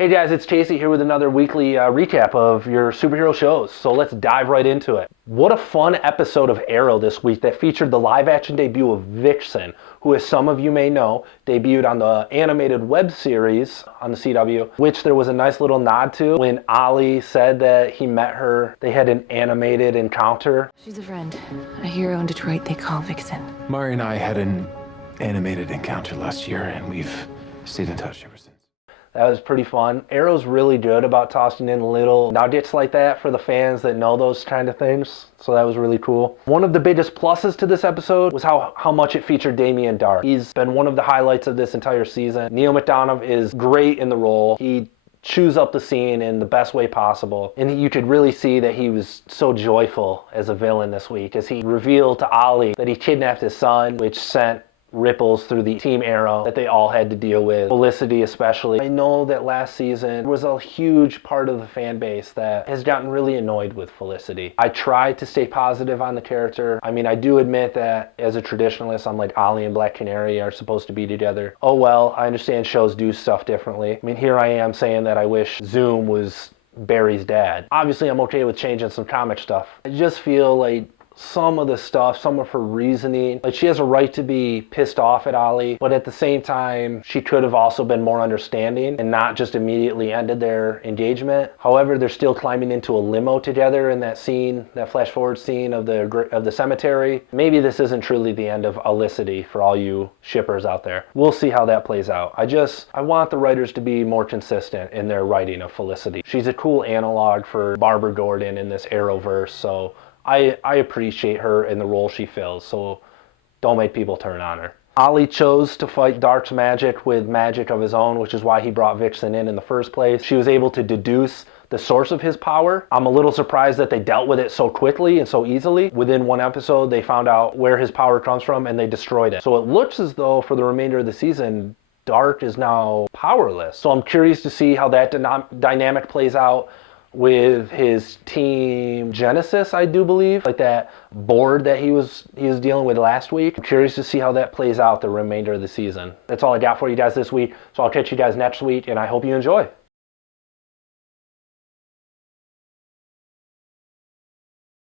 Hey guys, it's Casey here with another weekly recap of your superhero shows. So let's dive right into it. What a fun episode of Arrow this week that featured the live-action debut of Vixen, who, as some of you may know, debuted on the animated web series on the CW, which there was a nice little nod to when Ollie said that he met her. They had an animated encounter. She's a friend, a hero in Detroit they call Vixen. Mari and I had an animated encounter last year, and we've stayed in touch ever since. That was pretty fun. Arrow's really good about tossing in little nuggets like that for the fans that know those kind of things. So that was really cool. One of the biggest pluses to this episode was how much it featured Damien Darhk. He's been one of the highlights of this entire season. Neil McDonough is great in the role. He chews up the scene in the best way possible. And you could really see that he was so joyful as a villain this week as he revealed to Ollie that he kidnapped his son, which sent ripples through the Team Arrow that they all had to deal with, Felicity especially. I know that last season was a huge part of the fan base that has gotten really annoyed with Felicity. I tried to stay positive on the character. I mean, I do admit that as a traditionalist, I'm like, Ollie and Black Canary are supposed to be together. Oh well, I understand shows do stuff differently. I mean, here I am saying that I wish Zoom was Barry's dad. Obviously, I'm okay with changing some comic stuff. I just feel like some of the stuff, some of her reasoning, like she has a right to be pissed off at Ollie, but at the same time, she could have also been more understanding and not just immediately ended their engagement. However, they're still climbing into a limo together in that scene, that flash forward scene of the cemetery. Maybe this isn't truly the end of Felicity for all you shippers out there. We'll see how that plays out. I want the writers to be more consistent in their writing of Felicity. She's a cool analog for Barbara Gordon in this Arrowverse, so I appreciate her in the role she fills, so don't make people turn on her. Ollie chose to fight Dark's magic with magic of his own, which is why he brought Vixen in the first place. She was able to deduce the source of his power. I'm a little surprised that they dealt with it so quickly and so easily. Within one episode, they found out where his power comes from and they destroyed it. So it looks as though for the remainder of the season, Dark is now powerless. So I'm curious to see how that dynamic plays out with his team Genesis, I do believe, like that board that he was dealing with last week. I'm curious to see how that plays out the remainder of the season. That's all I got for you guys this week, so I'll catch you guys next week, and I hope you enjoy.